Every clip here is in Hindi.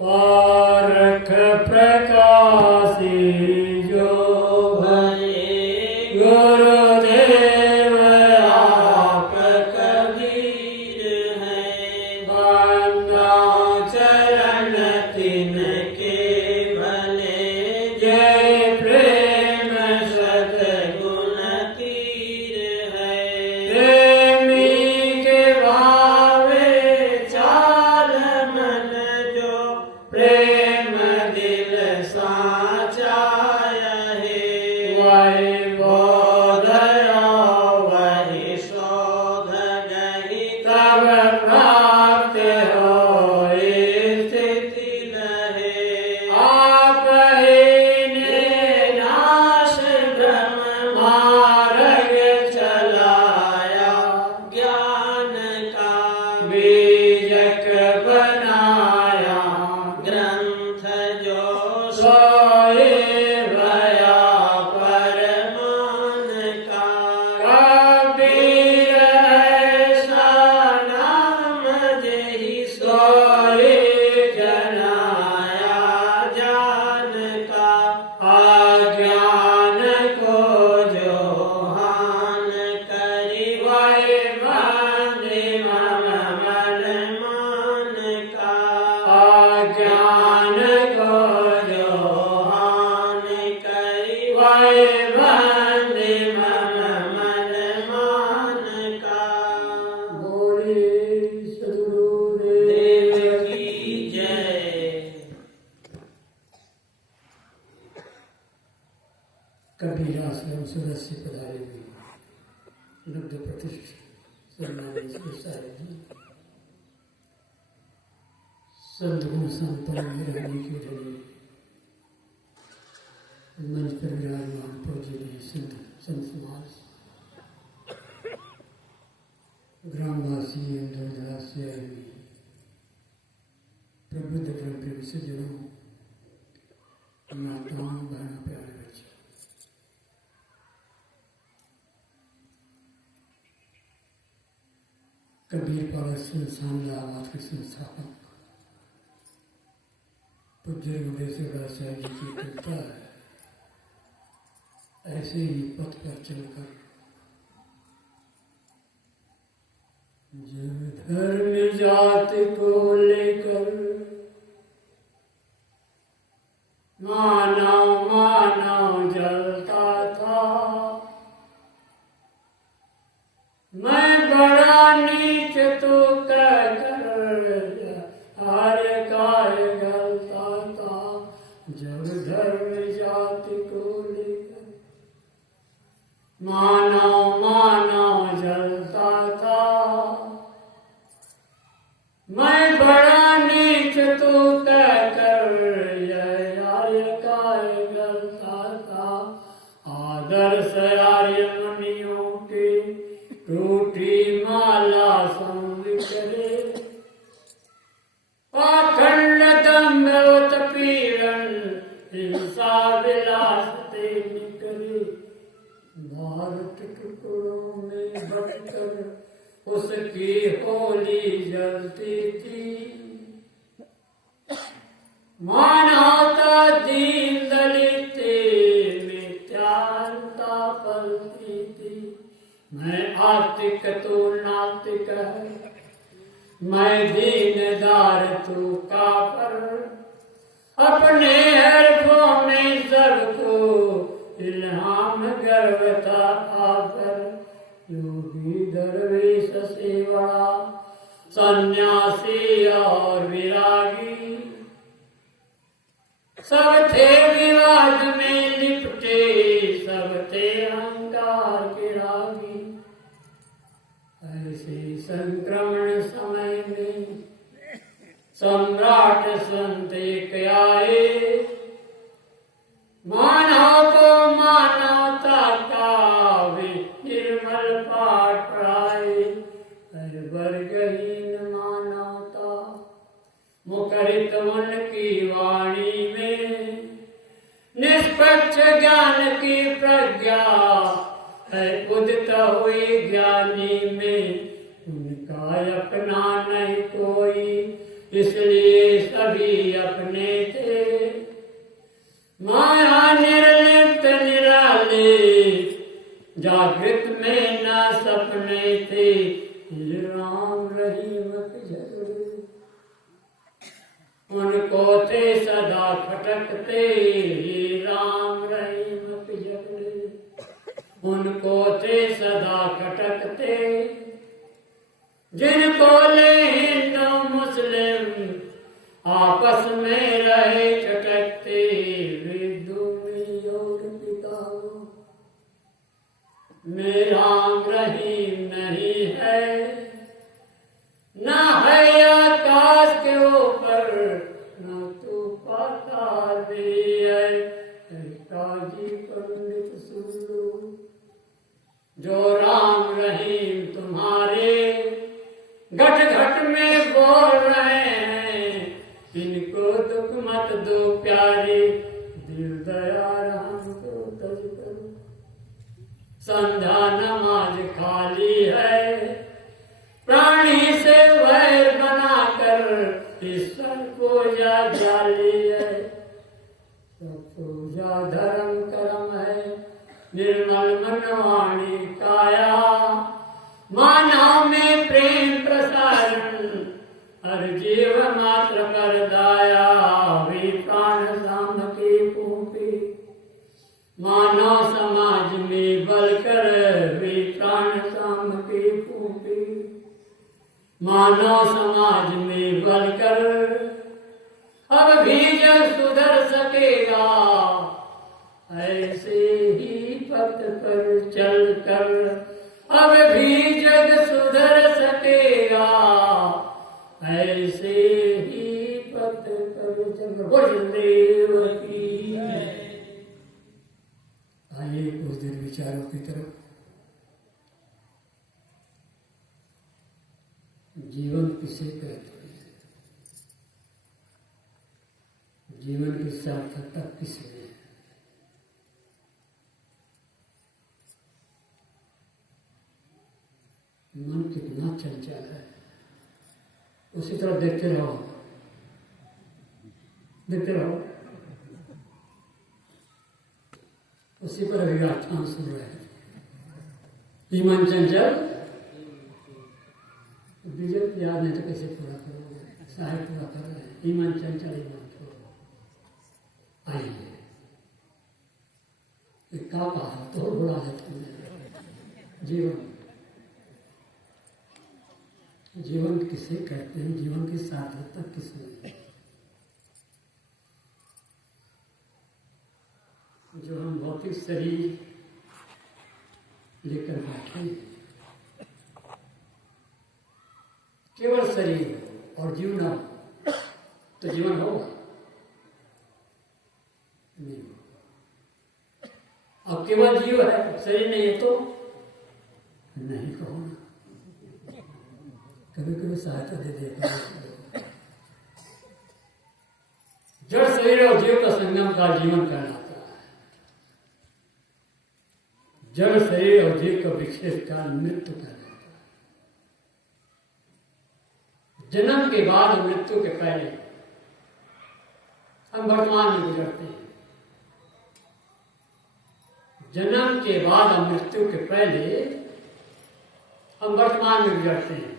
पारख प्रकाशी जो भले गुरुदेव आप कबीर हैं। बंदा चरण तिनके भले जय प्रेम सद्गुण तीर है। प्रेमी के भावे चाल मन जो प्रेम दिल साचा है। वही बोधया वही शोध नहीं तब प्राप्त हो स्थिति लहे। आप ही ने नाश भ्रम मार्ग चलाया ज्ञान का बीजक बनाया। ग्रंथ जो सोए भया परमान का। कबीर ऐसा नाम जेहि सोए जनाया जान का। अज्ञान को जो हान करी वही बांधे मम मन मान का। अज्ञान को जो हान करी वही बांधे मम मन मान का। बोले सद्गुरुदेव की जय। कबीर आश्रम सदस्य पधारे हुए लब्ध प्रतिष्ठित सारे जी संत गुण संपन्न रहने के धनी मंच पर विराजमान पूज्य संत समाज ग्रामवासी दूरदराज से आए हुए प्रबुद्ध धर्म प्रेमी सज्जनों, माताओं बहनों प्यारे बच्चों, कबीर पारस संस्थान इलाहाबाद के संस्थापक पूज्य गुरुदेव साहब जी की कृपा है। ऐसे ही पथ पर चलकर जब धर्म जाति को लेकर मानव मानव जलता था। मैं बड़ा नीच तो कहकर आर्य काय गलता था। जब धर्म जाति को लेकर मानव मानव जलता था। मैं बड़ा नीच तो कहकर आर्य काय गलता था। आदर्श आर्य मुनियों के टूटी माला संग करे। पाखंड दम्भ उत्पीड़न हिंसा विलास ते निकले। भारत टुकड़ों में बटकर उसकी होली जलती थी। मानवता दीन दलित मिथ्याता पलती थी। मैं आर्थिक तू नास्तिक है, मैं दीनदार तू काफर। अपने हरफों में सबको इल्हाम गर्वता आकर। योगी दरवेश से बड़ा सन्यासी और विरागी सब थे विवाद में लिपटे। सब थे अहंकार के रागी। ऐसे संक्रमण समय में सम्राट संत एक आए। मानव को मानवता का वे निर्मल पाठ पढ़ाए। हर वर्गहीन मानवता मुखरित उनकी वाणी में। निष्पक्ष ज्ञान की प्रज्ञा है उदित हुई ज्ञानी में। उनका अपना नहीं कोई, इसलिए सभी अपने थे, माया निर्लिप्त निराले, जागृत में न सपने थे, राम रहीम झगड़े। उनको थे सदा खटकते, राम रहीम झगड़े। उनको थे सदा खटकते, जिनको ले हिंदू मुस्लिम आपस में रहे चटकते, में राम रहीम नहीं है, न है आकाश के ऊपर, न तू पाताल में है। काजी पंडित सुन लो, जो राम रहीम तुम्हारे घट घट में बोल रहे हैं, इनको दुख मत दो प्यारे, दिल दया राम को तज करो। संध्या नमाज खाली है, प्राणी से वैर बनाकर, ईश्वर पूजा जाली है। पूजा धर्म कर्म है, निर्मल मनवाणी काया, मानव में प्रेम प्रसारण, हर जीव मात्र कर दाया। वे प्राण साम की पूपी, मानव समाज में बलकर, वे प्राण साम की पूपी, मानव समाज में बलकर। अब भी जग सुधर सकेगा, ऐसे ही पथ पर चलकर। अब भी जग सुधर सकेगा, ऐसे ही पथ पर चलकर। देव की आइए कुछ देर विचारों की तरफ। जीवन किसे कहते हैं? जीवन की सार्थकता किसमें है? मन कितना चंचल है, उसी तरह देखते रहो, देखते रहो। उसी पर अभी व्याख्यान सुन रहे हैं। मन चंचल, विजय याद नहीं तो कैसे पूरा करोगे? साहेब पूरा कर रहे हैं। ईमान चंचल ईमान छोड़ो। आइए क्या कहा तो बुरा है तुमने। जीवन किसे कहते हैं? जीवन की सार्थकता किसमें है? जो हम भौतिक शरीर लेकर बैठे हैं, केवल शरीर और जीवन हो तो जीवन होगा नहीं। अब केवल जीव है, शरीर नहीं है तो नहीं कहो ना। कभी कभी सहायता दे देगा। जड़ शरीर और जीव का संगम का जीवन कहलाता है। जड़ शरीर और जीव का विशेष का मृत्यु कहलाता है। जन्म के बाद मृत्यु के पहले हम वर्तमान में गुजरते हैं। जन्म के बाद हम मृत्यु के पहले हम वर्तमान में गुजरते हैं।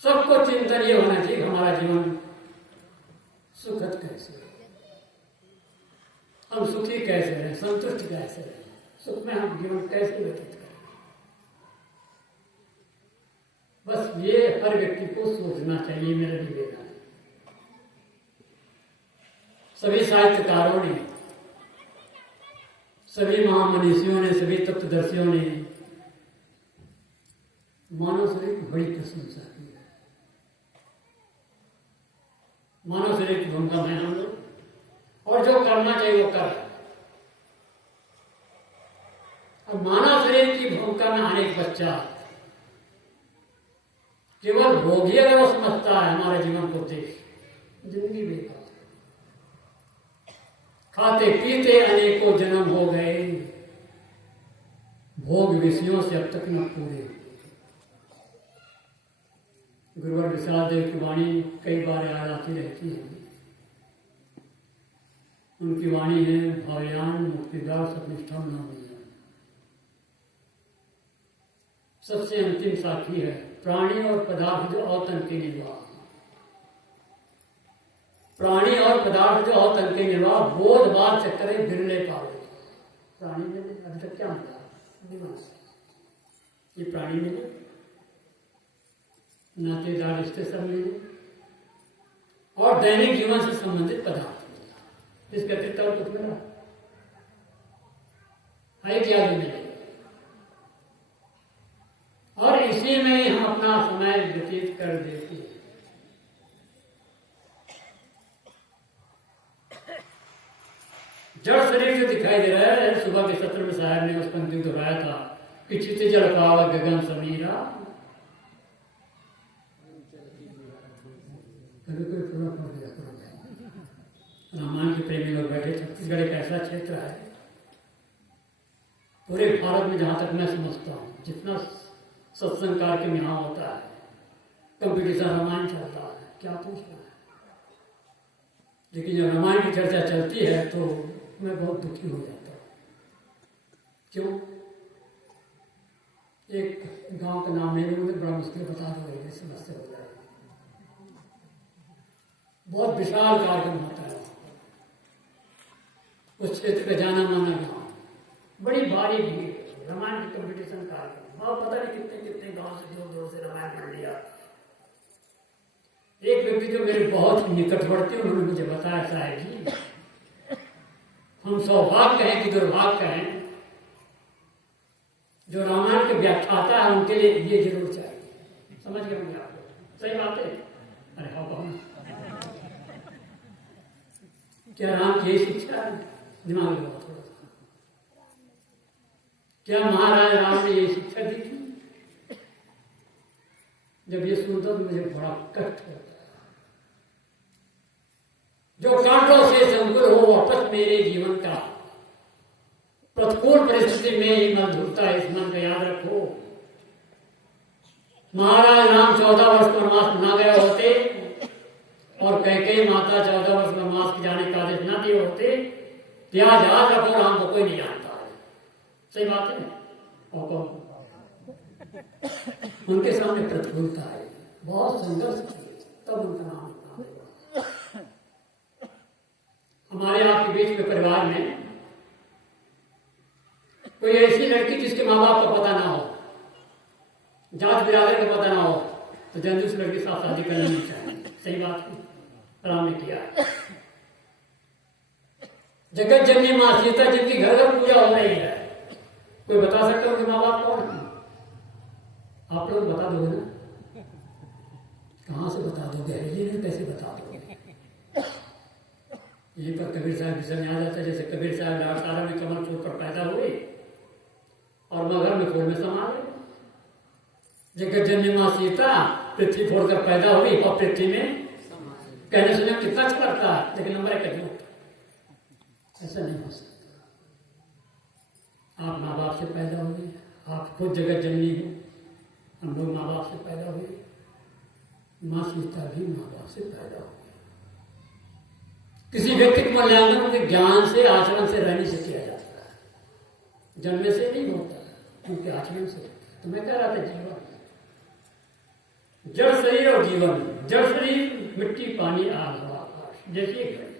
सबको चिंतन ये होना चाहिए हमारा जीवन सुखद कैसे है, हम सुखी कैसे हैं, संतुष्ट कैसे हैं, सुख में हम जीवन कैसे व्यतीत करें। बस ये हर व्यक्ति को सोचना चाहिए। मेरा निवेदन है। सभी साहित्यकारों ने, सभी महामनीषियों ने, सभी तत्वदर्शियों ने मानव शरीर की बड़ी प्रशंसा की है। मानव शरीर की भूमिका में हम लोग और जो करना चाहिए वो कर। अब मानव शरीर की भूमिका में आने के पश्चात केवल भोगी अगर वो समझता है हमारे जीवन को देख, जिंदगी बेकार। खाते पीते अनेकों जन्म हो गए, भोग विषयों से अब तक न पूरे। गुरुवर विशाल देव की वाणी कई बार याद आती रहती है। उनकी वाणी है भावयान मुक्तिदार सतनिष्ठम नाम। सबसे अंतिम साखी है प्राणी और पदार्थ जो अवतन के निर्वाह। प्राणी और पदार्थ जो अवतन के निर्वाह बोधबाद चक्कर बिरले पावे। प्राणी में अभी तक क्या मिला? दिमाग। ये प्राणी मिले, नातेदार रिश्ते सब मिले, और दैनिक जीवन से संबंधित पदार्थ मिला। इस व्यतिरिक्त और कुछ मिला है क्या? भी मिले, और इसी में ही हम अपना समय व्यतीत कर देते हैं। जड़ शरीर जो दिखाई दे रहा है, सुबह के सत्र में साहब ने उस पंक्ति को दोहराया था कि चित्त जड़ पावा गगन समीरा। कभी कोई पूरा पड़ गया। रामायण के प्रेमी लोग बैठे। छत्तीसगढ़ एक ऐसा क्षेत्र है पूरे भारत में, जहां तक मैं समझता हूँ, जितना सत्संग कार्यक्रम यहाँ होता है, कंपटीशन रामायण चलता है, क्या पूछना है। लेकिन जब रामायण की चर्चा चलती है तो मैं बहुत दुखी हो जाता हूँ। क्यों? एक गांव का नाम नहीं मुझे बड़ा मुश्किल बता दो, समस्या हो जाएगी। बहुत विशाल कार्यक्रम होता है उस क्षेत्र का, जाना माना गांव, बड़ी भारी भीड़, रामायण की कंपटीशन कार्यक्रम। और पता नहीं कितने कितने गांव से दूर दूर से रामायण मंडली आती है। एक व्यक्ति जो मेरे बहुत निकटवर्ती, उन्होंने मुझे बताया, साहब जी हम सौभाग्य हैं कि दुर्भाग्य हैं, जो रामायण के व्याख्याता है उनके लिए ये जरूर चाहिए। समझ गए होंगे आपको? सही बात है। अरे हाँ कहूँ, क्या राम की यही शिक्षा है? दिमाग लगाओ थोड़ा सा। क्या महाराज राम ने यही शिक्षा दी थी? जब ये सुनता तो मुझे बड़ा कष्ट होता है। जो कांटों से संकुल हो वापस मेरे जीवन का, प्रतिकूल परिस्थिति में ही मधुरता, इस मन को याद रखो। महाराज राम 14 वर्ष वनवास बना गए होते और कैकेयी माता 14 वर्ष वनवास की जाने का आदेश न दिए होते, त्याग याद रखो, राम को कोई नहीं जानता है। सही बात है। और उनके सामने प्रतिकूलता है, बहुत संघर्ष किए, तब उनका नाम निकाला। हमारे आपके बीच में परिवार में कोई ऐसी लड़की जिसके माँ बाप का पता ना हो, जात बिरादर का पता ना हो, तो जल्दी उस लड़की के साथ शादी करनी नहीं चाहिए। सही बात है, राम ने किया। जगत जननी मां सीता जिनकी घर घर पूजा हो रही है, कोई बता सकता है उनके माँ बाप कौन? आप लोग बता दोगे ना? कहां से बता दोगे? ये नहीं, कैसे बता दोगे? यहीं पर कबीर साहब विषय आ जाता है। जैसे कबीर साहब डारसारा में कमल फूल पर पैदा हुए और मगर में फूल में समा गए। जगत जननी मां सीता पृथ्वी फोड़कर पैदा हुई और पृथ्वी में, कहने सुने कितना अच्छा लगता है, लेकिन नंबर एक झूठ। ऐसा नहीं हो सकता। आप माँ बाप से पैदा हुए, आप खुद जगत जननी हो, हम लोग माँ बाप से पैदा हुए, माँ सीता भी माँ बाप से पैदा हुई। किसी व्यक्ति का मूल्यांकन उनके ज्ञान से, आचरण से, रहने से किया जाता है, जन्मे से नहीं होता, उनके आचरण से। तो मैं कह रहा था जीवन, जड़ शरीर और जीवन। जड़ शरीर मिट्टी, पानी, आग, आकाश, जैसी एक घड़ी।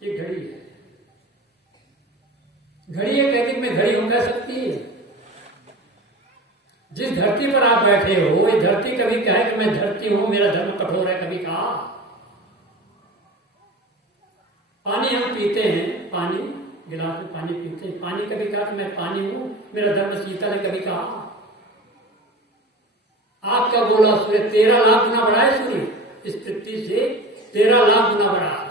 एक घड़ी है, घड़ी एक कहती में घड़ी हो कह सकती है। जिस धरती पर आप बैठे हो, ये धरती कभी कहे कि मैं धरती हूं, मेरा धर्म कठोर है, कभी कहा। पानी हम पीते हैं, पानी गिलास में पानी पीते हैं, पानी कभी कहा कि मैं पानी हूं, मेरा धर्म शीतल है, कभी कहा। आग का गोला सूर्य 13 लाख गुना बड़ा है। सूर्य इस पृथ्वी से 13 लाख गुना बड़ा है।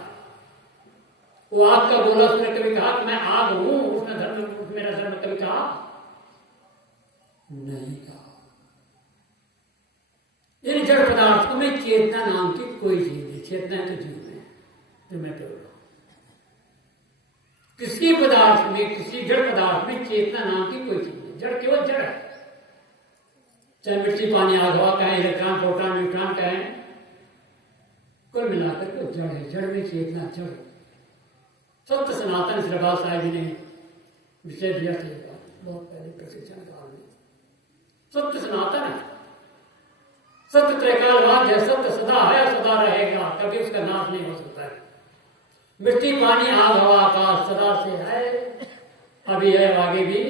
वो आग का गोला सूर्य कभी कहा कि मैं आग हूं, उसने धर्म, मेरा धर्म, कभी कहा नहीं कहा। इन जड़ पदार्थों में चेतना नाम की कोई चीज नहीं। चेतना है तो जीव में, जो मैं बोल रहा हूं। किसी पदार्थ में, किसी जड़ पदार्थ में चेतना नाम की कोई चीज नहीं। जड़ केवल जड़ है, चाहे मिट्टी पानी आग हवा कहें, इलेक्ट्रॉन प्रोटॉन न्यूट्रॉन कहें, कुल मिलाकर के जड़ है। जड़ में चेतना जड़ सत्य सनातन श्रीवास साहिब जी ने विषय दिया था बहुत पहले प्रशिक्षण काल में। सत्य सनातन है, सत्य त्रैकालवाद है, सत्य सदा है सदा रहेगा, कभी उसका नाश नहीं हो सकता है। मिट्टी पानी आग हवा आकाश सदा से है, अभी है आगे भी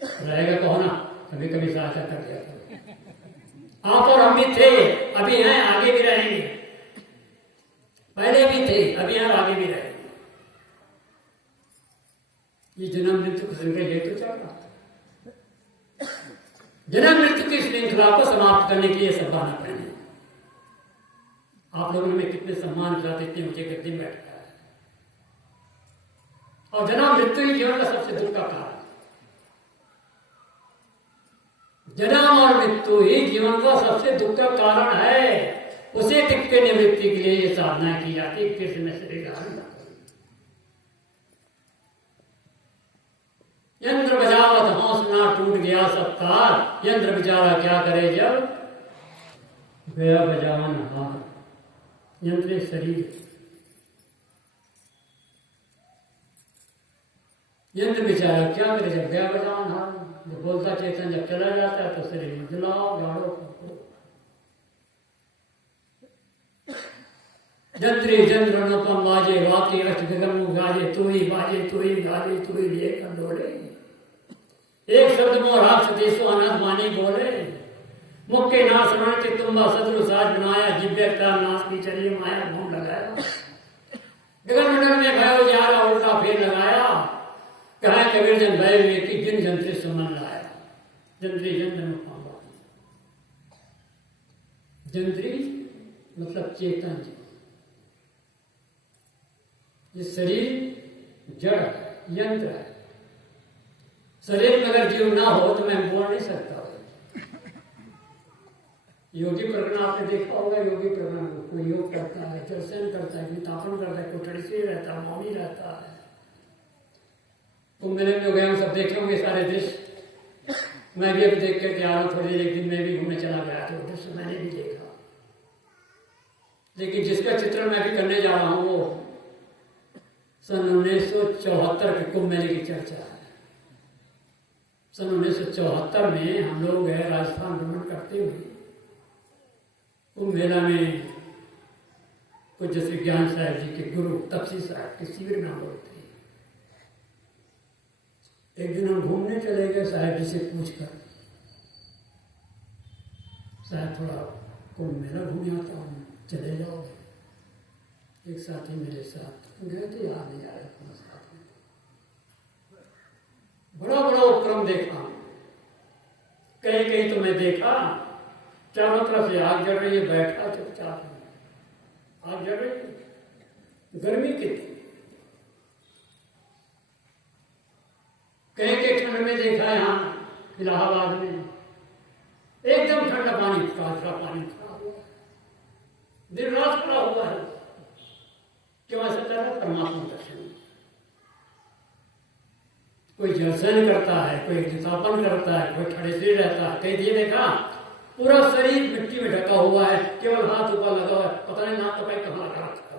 रहेगा। कहो ना कभी कभी साझा कर दिया था। आप और हम भी थे, अभी हैं, आगे भी रहेंगे। पहले भी थे, अभी हैं, आगे भी रहेंगे। ये जन्म मृत्यु की श्रृंखला हेतु चल रहा था। जन्म मृत्यु की श्रृंखला को समाप्त करने के लिए सब बहाना पहने। आप लोगों ने कितने सम्मान के साथ इतने ऊंचे गद्दी में बैठा है। और जन्म मृत्यु ही जीवन का सबसे दुख का कारण। जन्म और मृत्यु ही जीवन का सबसे दुख का कारण है। उसे दुख के निवृत्ति के लिए ये साधना की जाती है। किसी में शरीर यंत्र बजावत हौसला टूट गया सत्तार, यंत्र बेचारा क्या करे जब गया बजावन हार। यंत्र शरीर, यंत्र बेचारा क्या करे जब गया बजावन हार। जो बोलता चेतन जब चला जाता है तो शरीर में जलाओ गाड़ो। जंत्री जंत्र अनुपम बाजे वाकी अष्ट गगन गाजे, तू ही बाजे तू ही गाजे तू ही लिए कंडोले। एक शब्द मोह राक्ष देशो अनंत वाणी बोले, मुक्के नाश रण के तुम्बा शत्रु साज बनाया, जिव्यता नाश की चलिए माया घूम लगाया। गगन मंडल में भयो जारा उल्टा फेर लगाया, कहा कबीर जन भय हुए कि जिन जंत्री सुमन लाया। जंत्री जंत्र अनुपम बाजे, जंत्री मतलब चेतन। ये शरीर जड़ है, यंत्र है। शरीर में अगर जीव ना हो तो मैं बोल नहीं सकता। योगी प्रकरण आपने देखा होगा। योगी प्रकरण कोई योग करता है, दर्शन करता है, वितापन करता है, कोठड़ी से रहता है, मौनी रहता है। कुंभ मेले में हो गए, हम सब देखे होंगे सारे दृश्य। मैं भी अब देख करके आ रहा हूँ थोड़ी देर। एक दिन मैं भी घूमने चला गया तो दृश्य मैंने भी देखा। लेकिन जिसका चित्रण मैं भी करने जा रहा हूँ वो सन 1974 के कुंभ मेले की चर्चा है। सन 1974 में हम लोग गए राजस्थान भ्रमण करते हुए। कुंभ मेला में कुछ जैसे ज्ञान साहब जी के गुरु तपसी साहब के शिविर में हम लोग थे। एक दिन हम घूमने चले गए साहब जी से पूछकर, साहब थोड़ा कुंभ मेला घूम आता हूँ, चले जाओगे? एक साथी मेरे साथ गए थे, याद नहीं आया अपना साथ में। बड़ा बड़ा उपक्रम देखा। कहीं कहीं तो मैं देखा चारों तरफ से आग जल रही है, बैठा चुपचाप। आग जल रही है, गर्मी कितनी। कहीं कहीं ठंड में देखा यहाँ इलाहाबाद में एकदम ठंडा पानी, काफा पानी खड़ा हुआ है, दिन रात खड़ा हुआ है। क्यों ऐसा कर रहा है? परमात्मा दर्शन। कोई जलसन करता है, कोई वितापन करता है, कोई खड़े से रहता है। कहीं दिए देखा पूरा शरीर मिट्टी में ढका हुआ है, केवल हाथ ऊपर लगा हुआ है, पता नहीं नाक कपाई कहाँ लगा रखा।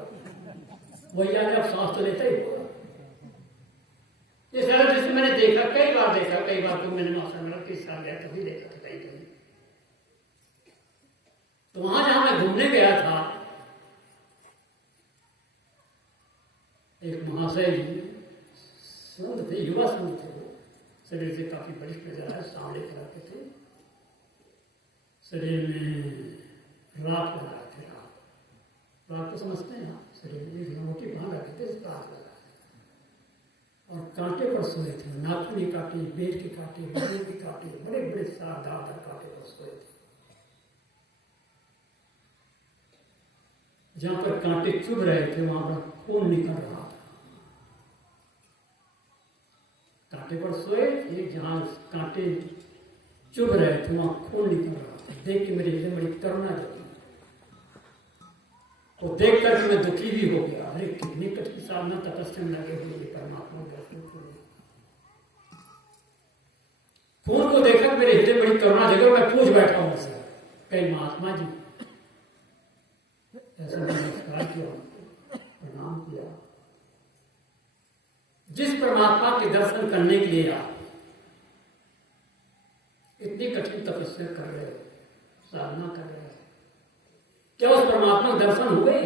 वही आगे अब सांस तो लेता ही होगा। ये सारा दृश्य मैंने देखा, कई बार देखा। कई बार तो मैंने मौसम मिला, 30 साल गया तभी देखा था कहीं कहीं। तो वहां जहां मैं घूमने गया था, एक महाशय जी संत थे, युवा संत थे। वो शरीर से काफी बलिष्ठ नजर आया, सांवले कलर के थे। शरीर में राख लगा थे। राख तो समझते हैं आप, शरीर में मोटी बांध रखे थे, राख लगा और कांटे पर सोए थे। नाखून के कांटे, पेट के कांटे, बड़े के कांटे, बड़े बड़े धार कांटे पर सोए थे। जहां पर कांटे चुभ रहे थे वहां पर खून निकल रहा था। कांटे पर सोए थे, जहां कांटे चुभ रहे थे वहां खून निकल रहा था। देख के मेरे हृदय बड़ी करुणा जगी। और देख कर मैं दुखी भी हो गया। अरे कितनी कठिन साधना तपस्या में लगे हुए परमात्मा दर्शन के लिए। फूल को देखकर मेरे हृदय बड़ी करुणा देखो, मैं पूछ बैठा हूं उनसे, कई महात्मा जी ऐसा नमस्कार किया, प्रणाम किया, जिस परमात्मा के दर्शन करने के लिए आप इतनी कठिन तपस्या कर रहे हो, साधना कर रहे हो, क्या उस परमात्मा के दर्शन हुए?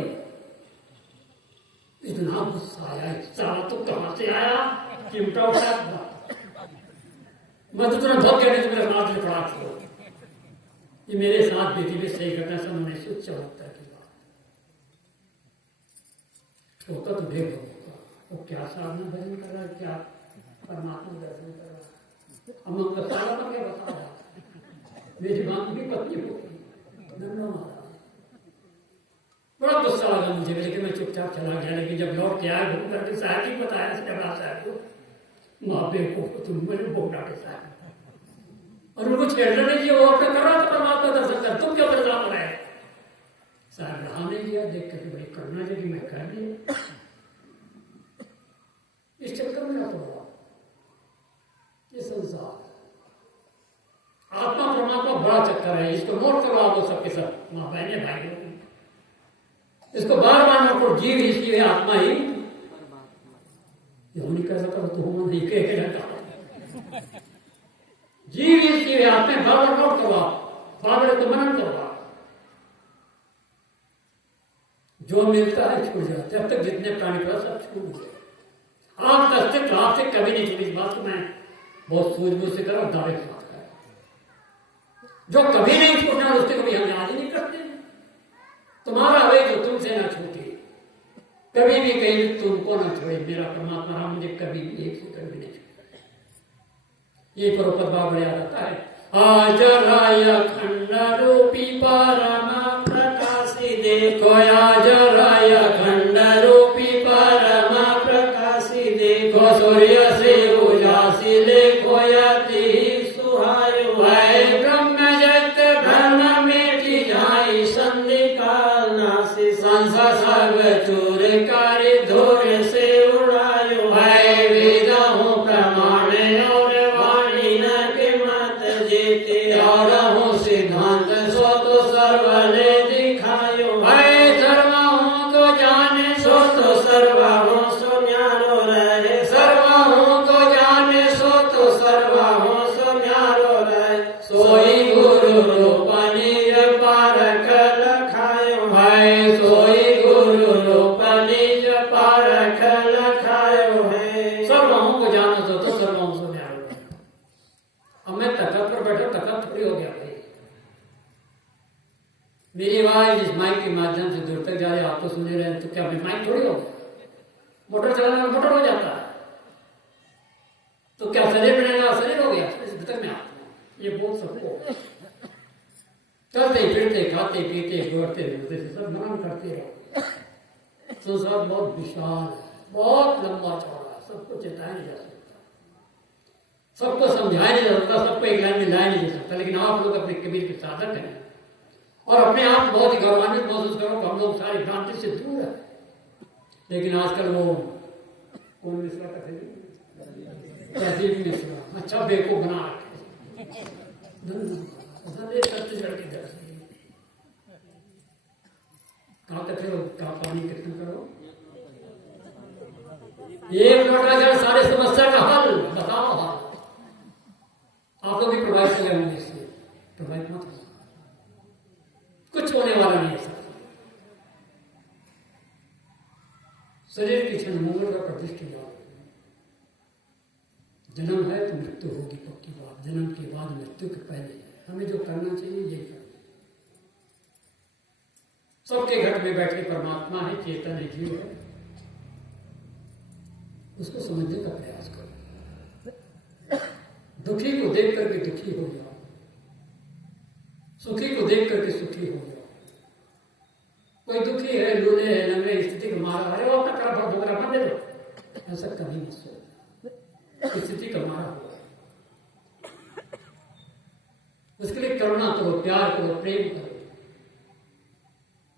इतना गुस्सा आया, सारा तो कहां से आया, चिमटा उठा, मैं तो तुरंत भग गया, मेरे हाथ में पड़ा था। ये मेरे साथ बीती में सही घटना सन 1974 की बात होता तो देख होगा वो क्या साधना भजन कर रहा है, क्या परमात्मा दर्शन कर रहा है। हम लोग का सारा पर क्या बता रहा, मेरी मां की पत्नी होगी, बड़ा गुस्सा लगा मुझे, लेकिन मैं चुपचाप चला गया। लेकिन जब लौट के आया घूम करके साहब ही बताया साहब को, माँ बेको तुम मेरे बोला के साहब, और उनको छेड़ना नहीं दिया, वो अपना कर रहा था परमात्मा दर्शन कर, तुम क्या परेशान हो रहे हैं? साहब रहा नहीं दिया, देख करके बड़ी करना लगी, मैं कह दिया, इस चक्कर में ना पड़ा। ये संसार आत्मा परमात्मा बड़ा चक्कर है, इसको नोट करो आप सबके सब, माँ बहने भाई लोग, इसको बार बार नोट करो, जीव ही है, आत्मा ही ये नहीं कर सकता तो हम नहीं कह, जीव ही है, आत्मा बार बार नोट करो, बार बार तो मनन करो, जो मिलता है छूट जाता है। अब तक जितने प्राणी का सब छूट गए, आप अस्तित्व आपसे कभी नहीं छूटी। इस बात को मैं बहुत सूझबूझ से करो, दावे की बात है, जो कभी नहीं छूटना उससे कभी हम याद ही नहीं करते। तुम्हारा वे जो तुमसे ना छूटे, कभी भी कहीं तुमको ना छोड़े, मेरा परमात्मा हम मुझे कभी भी एक से कभी नहीं छूटे। ये परोपद्भाव बढ़िया रहता है। आज राय खंड रूपी पारमा प्रकाशी देखो, आज राय खंड रूपी पारमा प्रकाशी देखो, सूर्य से उजासी लेखो यति सुहायो, ब्रह्म जगत ब्रह्म मेटी जाई संधि काल नासी, संसार सर्व चूर कार्य धूर से उड़ायो, वेदा हो प्रमाण और वाणी न के मत जेते, और हो सिद्धांत सो तो सर्वले दिखायो, सर्व हो तो जाने सो तो सर्व हो सो न्यारो रहे, सर्व हो तो जाने सो तो सर्व हो सो न्यारो रहे, सोई गुरु रूप निज पारख लखायो, है सोई गुरु रूप निज पारख लखायो है। सर्वों को जानो तो सर्वों सो न्यारो रहे। अब मैं तखत पर बैठा, तखत थोड़ी हो गया भाई, मेरी आवाज इस माइक के माध्यम से दूर तक जा रही है, आप तो सुने रहे हैं, तो क्या माइक थोड़ी हो गया? मोटर चलाने में मोटर हो जाता है, तो क्या शरीर बनेगा? शरीर हो गया, भीतर में आत्मा। ये बोल सबको चलते फिरते खाते पीते दौड़ते रहते सब मनन करते रहो। संसार बहुत विशाल है, बहुत लंबा चौड़ा है, सबको चेताया नहीं जा सकता, सबको समझाया नहीं जा सकता, सबको एक लाइन में लाया नहीं जा सकता। लेकिन आप लोग अपने कबीर के साधक हैं और अपने आप बहुत ही गौरवान्वित महसूस करो कि हम लोग सारी भ्रांति से दूर है। लेकिन आजकल वो कौन मिश्रा का मिश्रा अच्छा बेवकूफ बना रखे छत्तीसगढ़ की तरफ कहाँ तक करो, कहाँ पानी कितना करो, एक लोटा जल सारे समस्या का हल बताओ। हाल आप लोग भी प्रभावित हो गए इससे, प्रभावित मत हो, कुछ होने वाला नहीं है। शरीर की क्षण मंगल का प्रतिष्ठित जाओ, जन्म है तो मृत्यु होगी पक्की बात, जन्म के बाद मृत्यु के पहले हमें जो करना चाहिए यही करना। सबके घट में बैठे परमात्मा है, चेतन है, जीव है, उसको समझने का प्रयास करो। दुखी को देख करके दुखी हो जाओ, सुखी को देख करके सुखी हो जाओ। कोई दुखी है, लूले है, लंगड़े स्थिति को मारा है, वो अपना कर्म भोग रहा, दे दो, ऐसा कभी मत सोचो। स्थिति का मारा हुआ, उसके लिए करुणा करो, प्यार करो, प्रेम करो।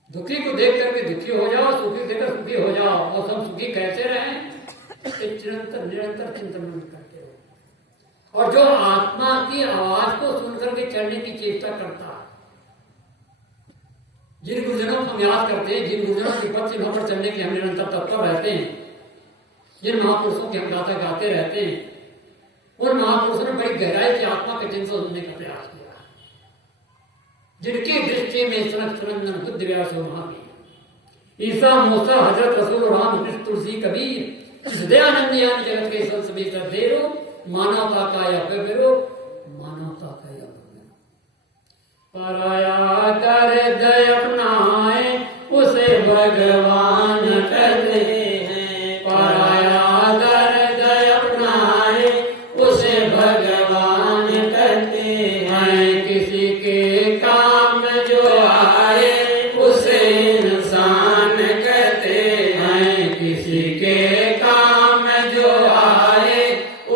दुखी को देख करके दुखी हो जाओ, सुखी देखकर सुखी हो जाओ, और सब सुखी कैसे रहें, निरंतर निरंतर चिंतन करते रहो। और जो आत्मा की आवाज को सुनकर के चलने की चेष्टा करता है, जिन गुरुजनों को हम याद करते हैं, जिन गुरुजनों के पद से वहां पर चलने के लिए हम निरंतर तत्पर रहते हैं, जिन महापुरुषों की हम गाथा गाते रहते हैं, उन महापुरुषों ने बड़ी गहराई से आत्मा के चिन्ह सुनने का प्रयास किया, जिनकी दृष्टि में सनक सनंदन बुद्ध व्यास और महावीर, ईसा, मूसा, हजरत रसूल, राम, कृष्ण, तुलसी, कबीर, इस दयानंद यानी जगत के सब सभी सदेरो, मानवता का या बेरो, मानवता का या पराया कर दय अपनाए उसे भगवान कहते हैं, पराया कर दय अपनाए उसे भगवान कहते हैं, किसी के काम जो आए उसे इंसान कहते हैं, किसी के काम जो आए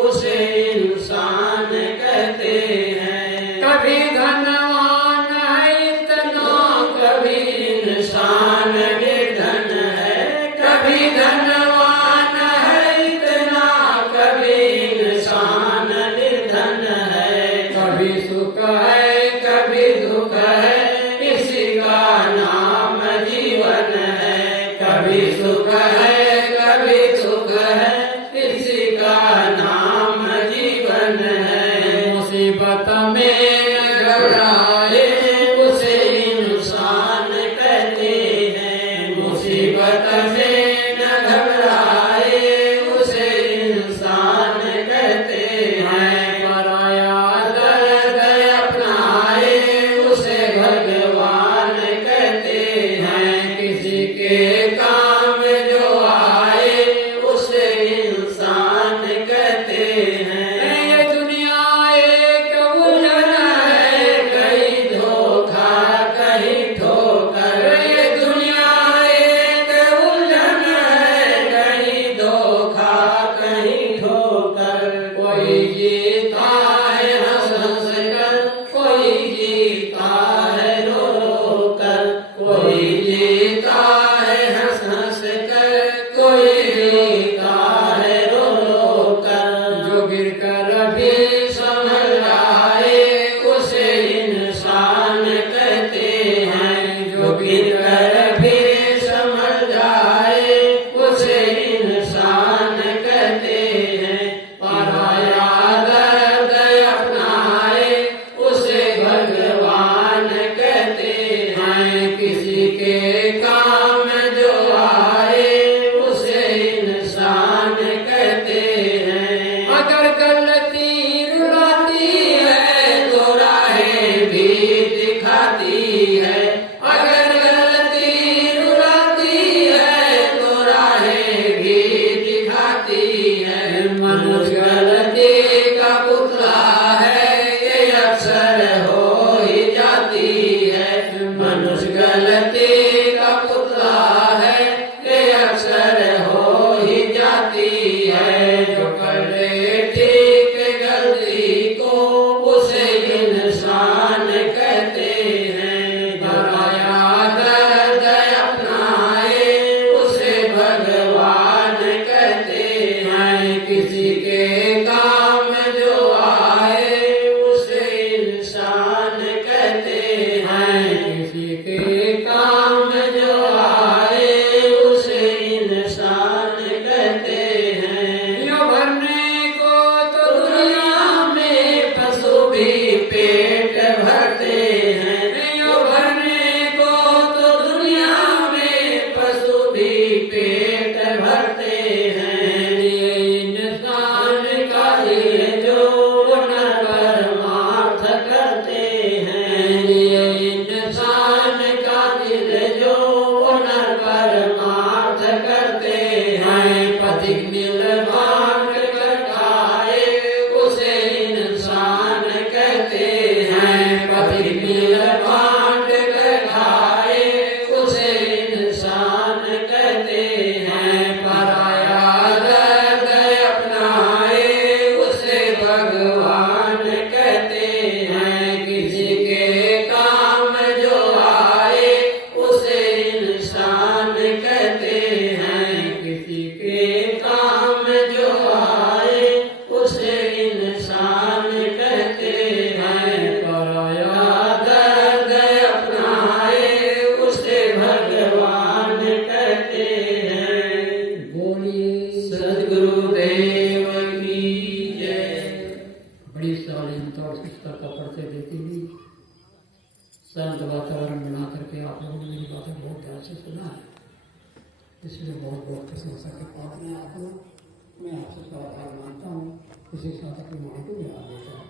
उसे इंसान कहते हैं, कभी धनवान है इतना, कभी इंसान निर्धन है, कभी धनवान है इतना, कभी इंसान निर्धन है, कभी सुख है कभी दुख है, इसी का नाम जीवन है, कभी सुख है कभी दुख है, इसी का नाम जीवन है, मुसीबत में घबराए उसे इंसान कहते हैं, मुसीबत में न घबराए उसे इंसान कहते हैं, पराया दर्द अपनाए उसे भगवान कहते हैं, किसी के काम जो आए उसे इंसान कहते हैं, ये दुनिया एक उलझन है, कहीं धोखा कहीं ठोकर, ये दुनिया एक उलझन है, कहीं धोखा कहीं ठोकर, कोई जीता है हंस हंस कर, कोई जीता है रो रो कर, कोई जीता है हंस हंस कर, कोई जीता है रो रो कर, जो गिर कर भी संभल आए उसे इंसान कहते हैं, जो गिर कर भी संभल जाए उसे इंसान कहते हैं, पराया दर्द अपनाए उसे भगवान कहते हैं, किसी के काम जो आए उसे इंसान कहते हैं, अगर गलती रुलाती है तो राहें भी दिखाती है, अगर गलती रुलाती है तो राहें भी दिखाती है, मनुष्य गलती का पुतला है ये अक्सर हो ही जाती है, मनुष्य गलती का पुतला है ये अक्सर हो ही जाती है, जो कर ले ठीक गलती को उसे इंसान कहते हैं, पराया दर्द अपनाए उसे भगवान कहते हैं, किसी के काम जो आए उसे इंसान कहते हैं, किसी के काम जो आए उसे इंसान कहते हैं, यो भरने को तो दुनिया में पशु भी पेट भरते हैं, यो भरने को तो दुनिया में पशु भी पेट भरते हैं, ये इंसान का दिल जो नर परमार्थ करते हैं, ये इंसान का दिल जो नर परमार्थ करते हैं, पथिक नील भांग कर खाए उसे इंसान कहते हैं, पथिक नील भांग कर खाए उसे इंसान कहते हैं, पराया दर्द अपनाए उसे भगवान कहते हैं, किसी के काम जो आए उसे इंसान कहते हैं, किसी के काम जो आए उसे इंसान शांत वातावरण बना करके आप लोगों ने मेरी बातें बहुत ध्यान से सुना है, इसलिए बहुत बहुत प्रशंसा के पात्र हैं आप लोग। मैं आपसे आभार मानता हूँ। इसी साथ अपनी वाणी को विराम देता हूँ।